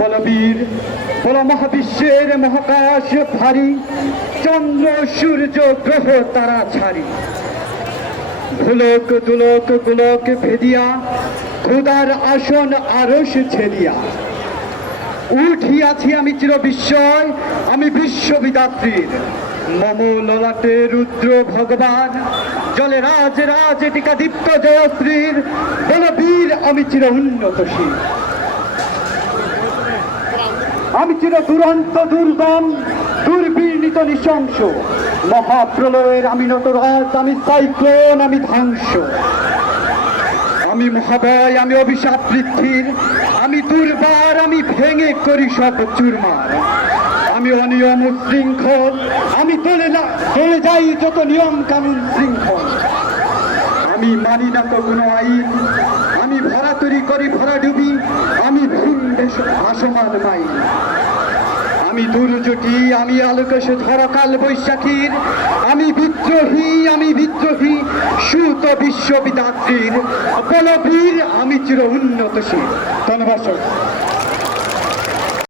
বলবীর, বল মহাবিশ্বের মহাকাশ ভারী, চন্দ্র, সূর্য, গ্রহ, তারা ছাড়ি ধুলক দুলক, গুলক ভেদিয়া খুদার আসন আরস ছেদিয়া। উঠিয়াছি আমি চির বিস্ময় আমি বিশ্ববিদাত্রীর। মম ললাটে রুদ্র ভগবান, জলে রাজ রাজ টিকা দীপ্ত জয়শ্রীর। বলবীর, আমি চির উন্নতশীল। আমি চির দুরন্ত, দুর্গম, দুর্বিনীত নৃশংস। মহাপ্রলয়ের আমি নটরাজ আমি সাইক্লোন, আমি ধ্বংস। আমি মহাবয়, আমি অভিশাপ পৃথিবীর আমি দুর্বার, আমি ভেঙে করি সব চুরমার। আমি অনিয়ম শৃঙ্খল আমি তোলে না তোলে যাই যত নিয়ম কানুন শৃঙ্খল। আমি মানি না তো কোনো আইন, আমি ভরা তৈরি করি ভরা ডুবি ভুল ভাসমান আমি দুর্যোগী আমি আলোকেশ ধরকাল বৈশাখীর। আমি বিদ্রোহী আমি বিদ্রোহী, সুত বিশ্ববিদাত্রীর বলবীর, আমি চির উন্নতশীল ধন্যবাদ।